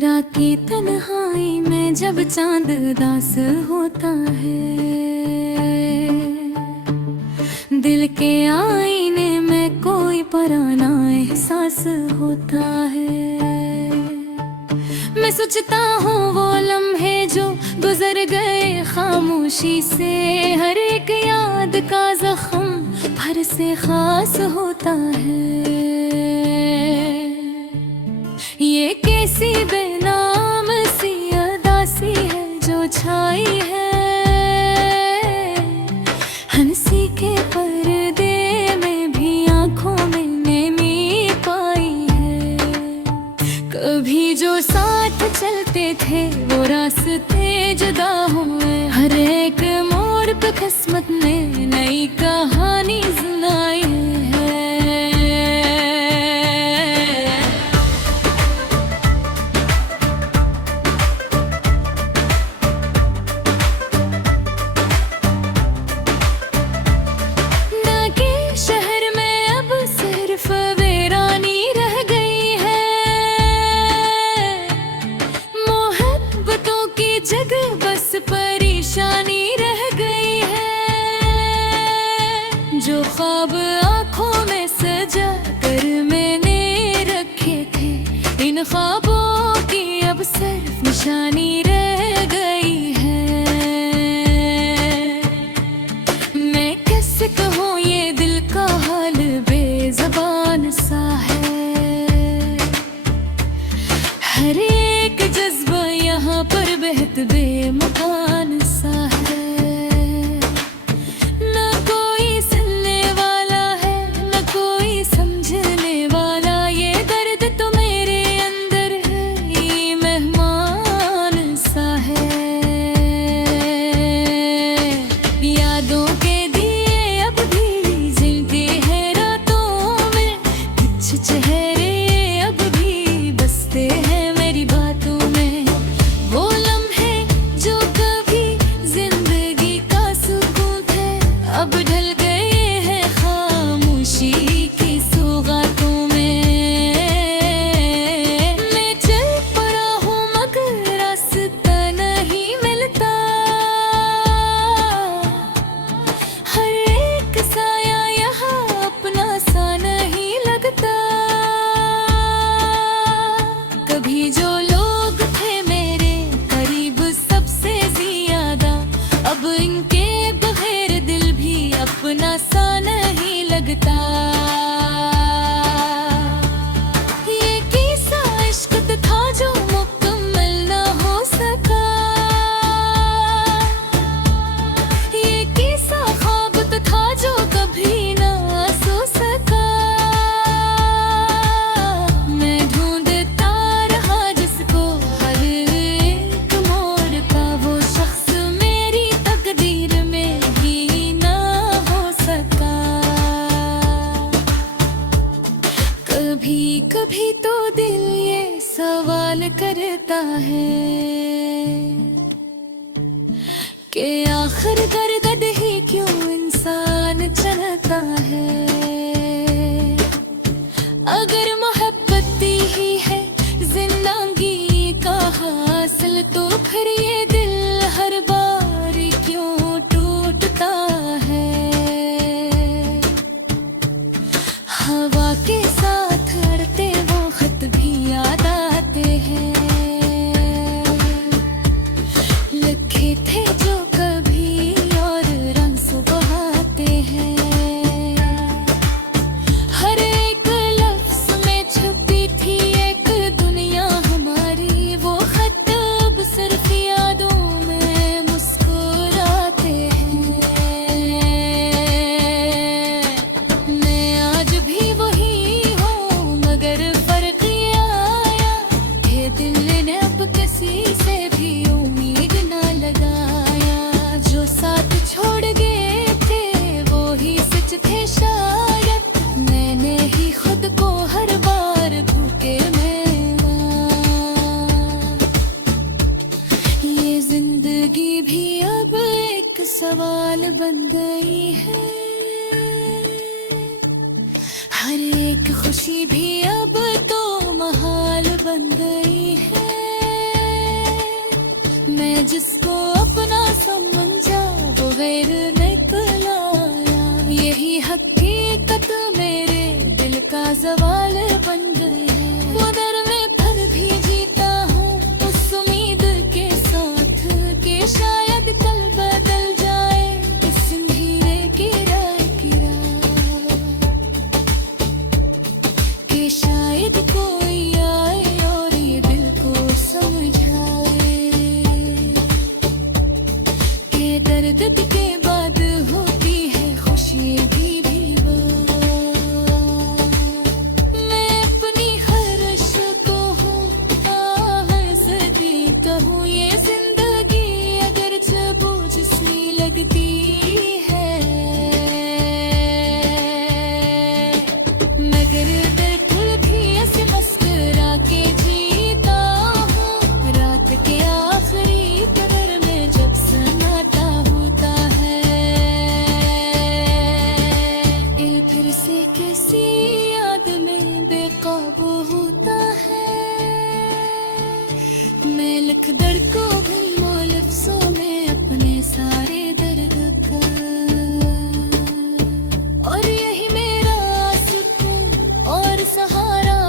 रात की तन्हाई में जब चांद उदास होता है, दिल के आईने में कोई पराना एहसास होता है। मैं सोचता हूँ वो लम्हे जो गुजर गए खामोशी से, हर एक याद का जख्म भर से खास होता है। ये कैसी बेनाम सी उदासी है जो छाई है, हंसी के पर्दे में भी आंखों में नमी पाई है। कभी जो साथ चलते थे वो रास्ते जुदा हुए, हर एक मोड़ पे किस्मत ने नई कहानी सुनाई है। जगह बस परेशानी रह गई है, जो ख्वाब आंखों में सजा कर मैंने रखे थे, इन ख्वाबों की अब सिर्फ निशानी रह गई है। मैं कैसे कहूँ ये दिल का हाल बेज़बान सा है, हर एक जज्बा यहाँ पर बेहद बेमकान सा है। न कोई सुनने वाला है न कोई समझने वाला, ये दर्द तो मेरे अंदर है, ये मेहमान सा है। यादों के दिए अब भी जलते हैं रातों में, कुछ चेहरे अब भी बसते हैं मेरी बातों में। वो लम्हे जो कभी जिंदगी का सुकून थे, अब ढल गए हैं खामोशी की सौगातों में। मैं चल पड़ा हूँ मगर रास्ता नहीं मिलता, हर एक साया यहाँ अपना सा नहीं लगता। कभी जो लोग थे मेरे करीब सबसे ज्यादा, अब इनके बगैर दिल भी अपना सा नहीं लगता। ये किस्सा इश्क था जो मुकम्मल ना हो सका, ये किस्सा ख्वाब था जो कभी ना सो सका। मैं ढूंढता रहा जिसको हर एक मोड़ का, वो शख्स मेरी तकदीर में ही ना हो सका। कभी कभी तो दिल ये सवाल करता है कि आखिर दर्द ही क्यों इंसान चलता है। अगर मोहब्बत ही है जिंदगी का हासिल, तो फिर ये दिल हर बार क्यों टूटता है। हवा के साथ अड़ते वो खत भी याद आते हैं, लिखे थे जो कभी और रंग सुबहाते हैं। हर एक लफ्ज में छुपी थी एक दुनिया हमारी, वो खत अब सिर्फ यादों में मुस्कुराते हैं। मैं आज भी वही हूँ मगर फर्क ये आया कि दिल ने अब किसी से भी उम्मीद ना लगाया। जो साथ छोड़ गए थे वो ही सच थे शायद, मैंने ही खुद को हर बार धोखे में ये जिंदगी भी अब एक सवाल बन गई है, हर एक खुशी भी अब तो महाल बन गई है। जिसको अपना समझा वो गैर निकलाया। यही हकीकत मेरे दिल का ज़वाल बन गई है। वो डर में फिर भी जीता हूँ उस उम्मीद के साथ कि शायद कल बदल जाए इस अंधेरे की रात कि शायद कोई आए और ये दिल को समझाए कि दर्द के बाद होती है खुशी भी वो। मैं अपनी खर्श को हूँ आह से जीता हूँ। ये जिंदगी अगर बोझ सी लगती है मगर दिल भी ऐसे मुस्कुरा के जीता हूँ। रात के आखिरी कदर में जब सन्नाटा होता है दिल फिर से किसी याद में बेकाबू होता है। मैं लिख दर्द को भूलो लफ्जों में अपने सारे दर्द का और यही मेरा सुकून और सहारा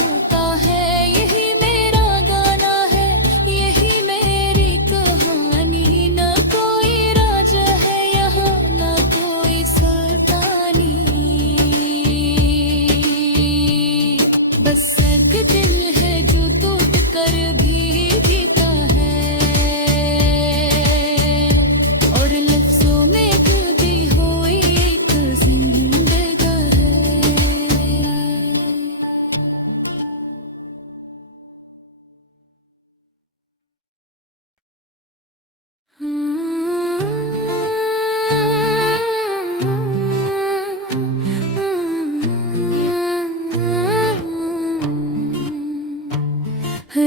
होता है। यही मेरा गाना है यही मेरी कहानी। न कोई राज है यहाँ न कोई सुल्तानी। बस एक दिल है जो टूट कर भी जीता है और लफ्जों में दिल भी हो एक जिंदगा है।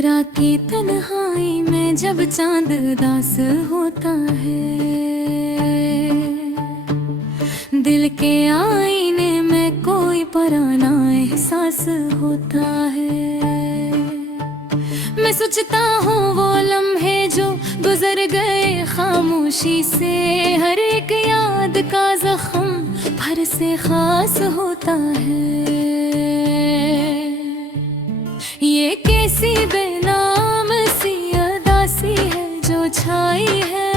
रात की तन्हाई में जब चांद दास होता है दिल के आईने में कोई पराना एहसास होता है। मैं सोचता हूँ वो लम्हे जो गुजर गए खामोशी से। हर एक याद का जख्म भर से खास होता है। ये कैसी बेनाम सी अदासी है जो छाई है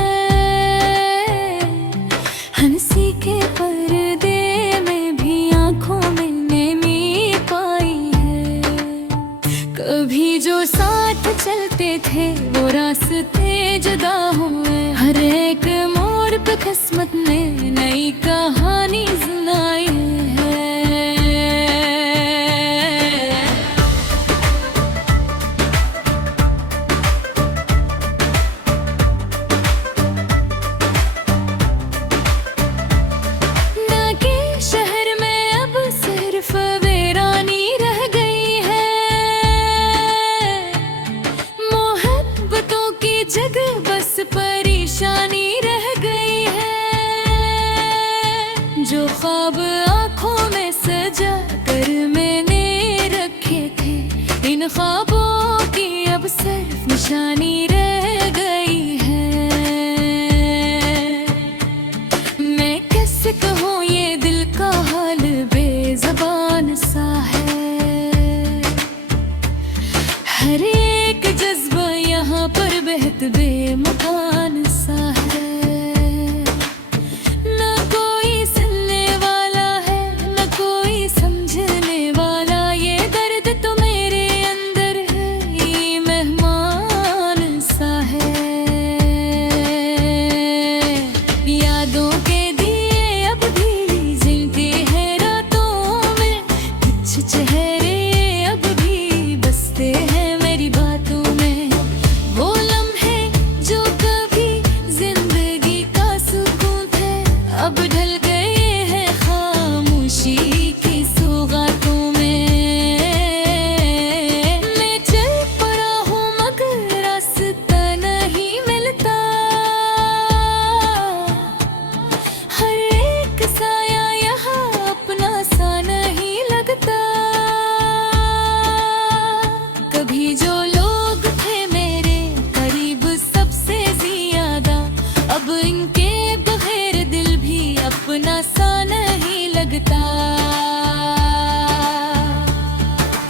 हंसी के पर्दे में भी आंखों में नेमी पाई है। कभी जो साथ चलते थे वो रास्ते जुदा हुए। हर एक मोड़ पे किस्मत ने नई कहानी सुनाई है। जगह बस परेशानी रह गई है। जो ख्वाब आंखों में सजा कर मैंने रखे थे इन ख्वाबों की अब सिर्फ निशानी रह गई है। मैं कैसे कहूँ ये दिल का हाल बेज़बान सा है। हर एक जज्बा यहाँ पर बेहद बेमकान सा है। न कोई सुनने वाला है न कोई समझने वाला। ये दर्द तो मेरे अंदर करता।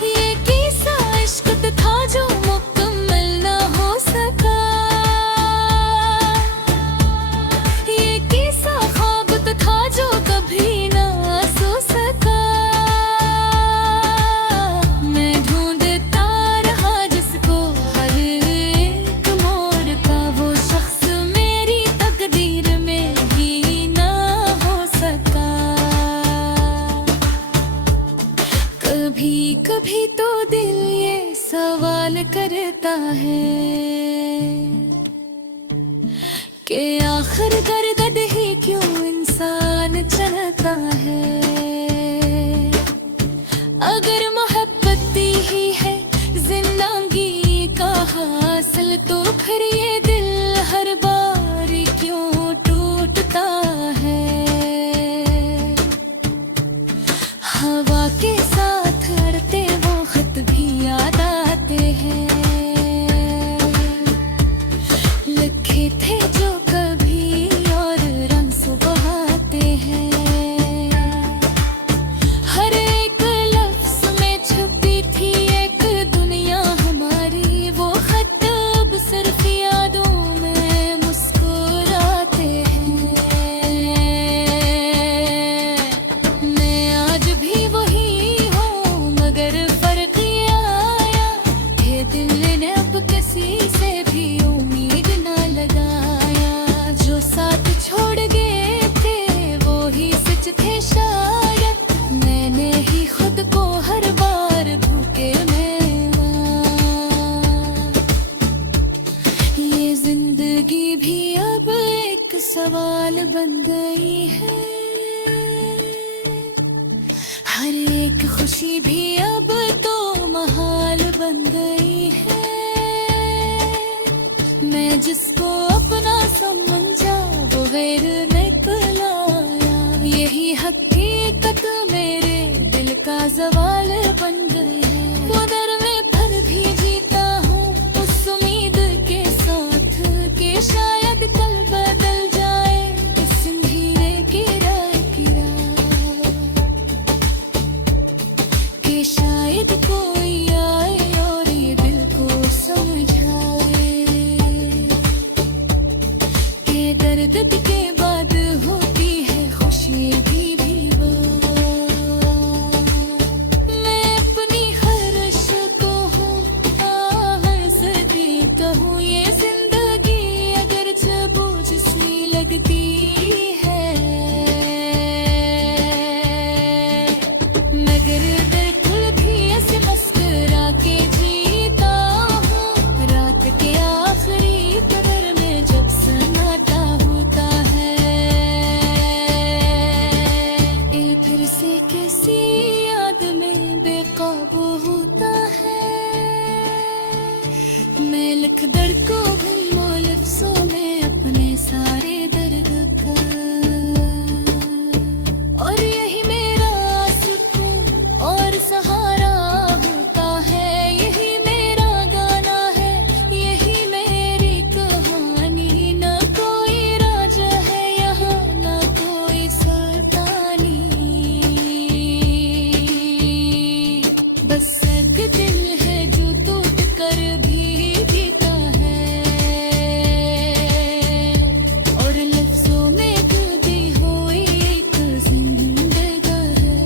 ये किस्सा इश्क था जो मुकम्मल ना हो सका। ये किस्सा ख्वाब था जो कभी ना सो सका। मैं ढूंढता रहा जिसको हर एक मोड़ का, वो शख्स मेरी तकदीर में ही ना हो सका। कभी कभी तो दिल ये सवाल करता है कि आखिर दर्द ही क्यों इंसान चलता है। अगर मोहब्बत ही है जिंदगी का हासिल, तो फिर ये दिल हर बार क्यों टूटता है। हवा के साथ अड़ते वो खत भी याद आते हैं, लिखे थे जो कभी और रंग सुबहाते हैं। हर एक लफ्ज में छुपी थी एक दुनिया हमारी, वो खत अब सिर्फ यादों में मुस्कुराते हैं। मैं आज भी वही हूँ मगर फर्क ये आया, ये दिल ने अब किसी से भी उम्मीद ना लगाया। जो साथ छोड़ गए थे वो ही सच थे शायद, मैंने ही खुद को हर बार धोखे में पाया। ये जिंदगी भी अब एक सवाल बन गई है, हर एक खुशी भी अब तो महाल बन गई है। मैं जिसको अपना समझा वो गैर निकलाया, यही हकीकत मेरे दिल का जवाल बन गई है। वो दर में पर भी जीता हूँ उस उम्मीद के साथ कि शायद कल बदल जाए इस अंधेरे की रात, कि शायद कोई आए और ये दिल को समझाए कि दर्द के बाद होती है खुशी भी वो। मैं अपनी हर्ष को हूँ हंसती कहूँ, ये जिंदगी अगर बोझ सी लगती है, मगर बिल्कुल भी ऐसे मुस्कुरा के जीता हूँ। रात के आखिरी पहर में जब सन्नाटा होता है, दिल फिर से किसी याद में बेकाबू होता है। मैं लिख दर्द को भूलो लफ्जों में अपने सारे दर्द का, और यही मेरा सुकून और सहारा होता है। यही मेरा गाना है, यही मेरी कहानी, न कोई राज है यहाँ न कोई सुल्तानी। बस एक दिल है जो टूट कर भी जीता है, और लफ्जों में दिल दी हुई एक जिंदगा है।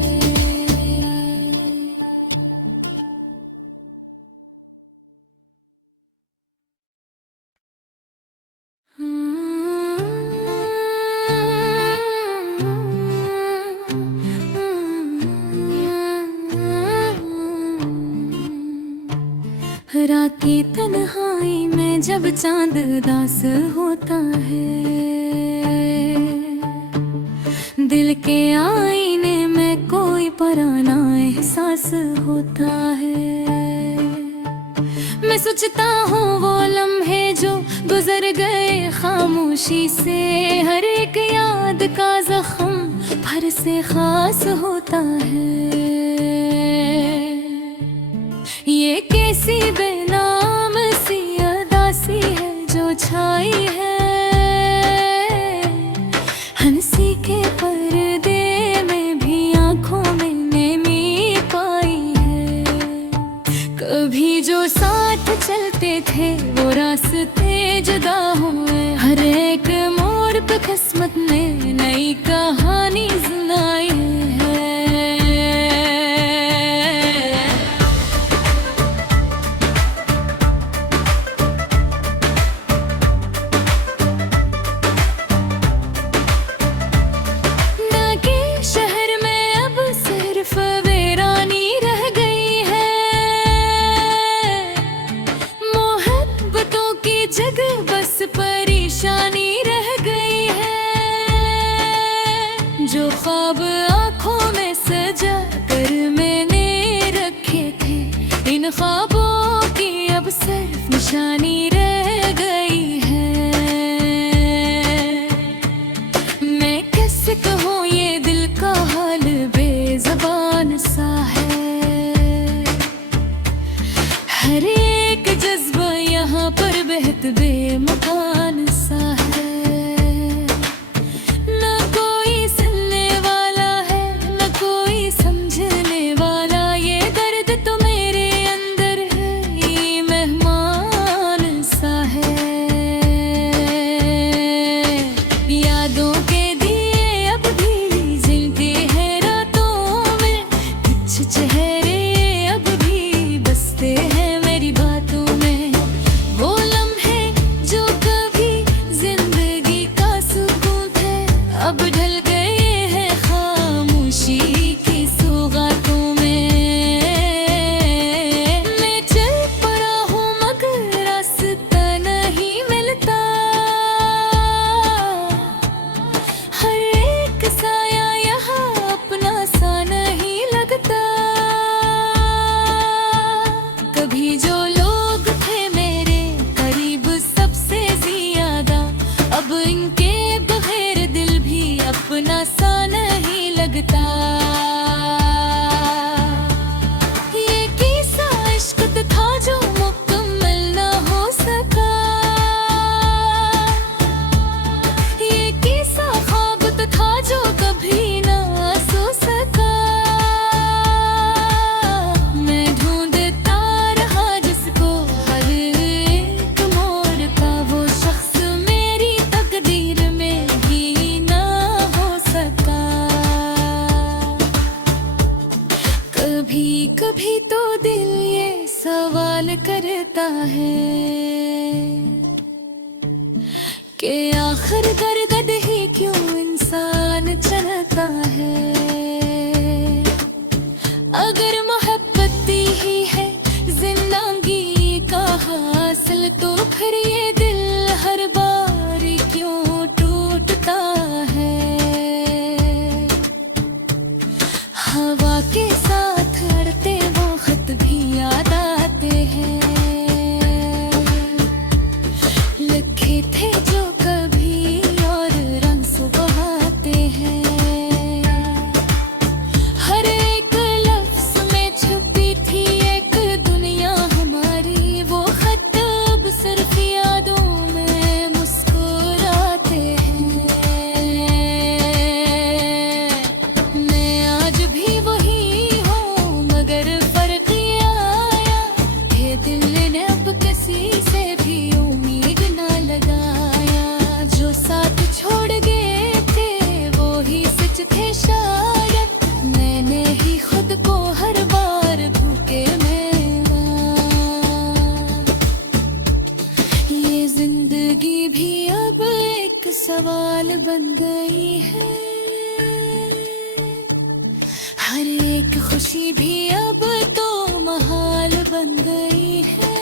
रात की तन्हाई में जब चांद दास होता है, दिल के आईने में कोई पराना एहसास होता है। मैं सोचता हूँ वो लम्हे जो गुजर गए खामोशी से, हर एक याद का जख्म भर से खास होता है। ये कैसी बेनाम सी अदासी है जो छाई है, हंसी के पर्दे में भी थे वो रास्ते जुदा हुए। हर एक मोड़ पे किस्मत ने नई कहानी सुनाई है। जग बस परेशानी रह गई है। जो ख्वाब आंखों में सजा कर मैंने रखे थे, इन ख्वाबों की अब सिर्फ निशानी रह गई है। मैं कैसे कहूँ ये दिल का हाल बेज़बान सा है। हर एक जज्बा यहाँ पर बेहद बेमकान सा है। न कोई सुनने वाला है, न कोई समझने वाला। ये दर्द तो मेरे अंदर है, ये मेहमान सा है। यादों के दिए अब भी जलते हैं रातों में, कुछ चेहरे अब भी बसते हैं मेरी बातों में। वो लम्हे जो कभी जिंदगी का सुकून थे, अब ढल गए हैं खामोशी की सौगातों में। मैं चल पड़ा हूँ मगर रास्ता नहीं मिलता। हर एक साया यहाँ अपना सा नहीं लगता। कभी जो लोग थे मेरे करीब सबसे ज्यादा, अब इनके बगैर दिल भी अपना सा नहीं लगता। ये किस्सा इश्क था जो मुकम्मल ना हो सका। ये किस्सा ख्वाब था जो कभी ना सो सका। मैं ढूंढता रहा जिसको हर एक मोड़ का, वो शख्स मेरी तकदीर में ही ना हो सका। कभी कभी तो दिल ये सवाल करता है कि आखिर दर्द ही क्यों इंसान चलता है। अगर मोहब्बत ही है जिंदगी का हासिल, तो फिर ये दिल हर बार क्यों टूटता है। हवा के साथ लड़ते वो खत भी याद आते हैं। लिखे थे जो कभी और रंग सुबहाते हैं। हर एक लफ्ज में छुपी थी एक दुनिया हमारी। वो खत अब सिर्फ यादों में मुस्कुराते हैं। मैं आज भी वही हूँ मगर फर्क ये आया, ये दिल ने अब किसी से भी उम्मीद ना लगाया। जो साथ छोड़ गए थे वो ही सच थे शायद, मैंने ही खुद को हर बार धोखे में ना। ये जिंदगी भी अब एक सवाल बन गई है। हर एक खुशी भी अब तो महाल बन गई है।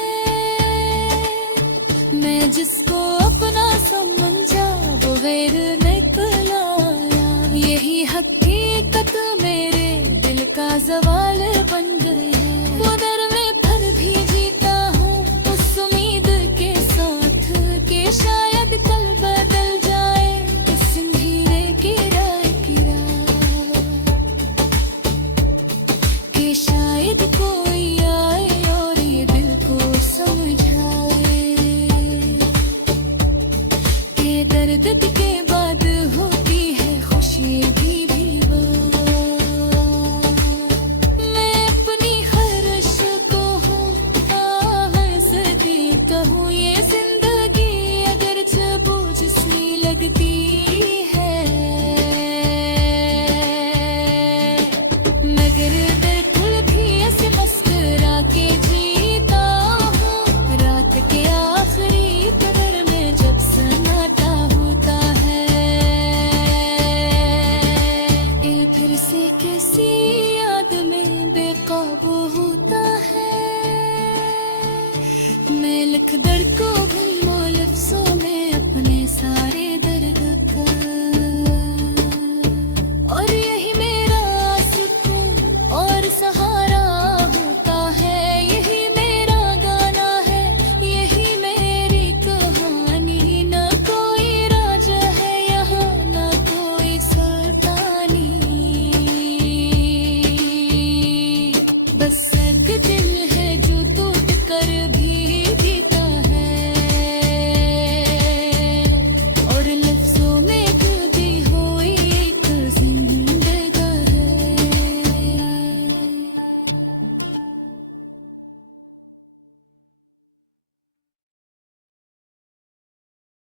मैं जिसको अपना समझा वो गैर निकलाया। यही हकीकत मेरे दिल का जवाल बन गई है। वो दर में फिर भी जीता हूँ उस उम्मीद के साथ कि शायद कल बदल जाए इस अंधेरे की रात कि शायद कोई आए और ये दिल को समझाए कि दर्द के बाद होती है खुशी भी।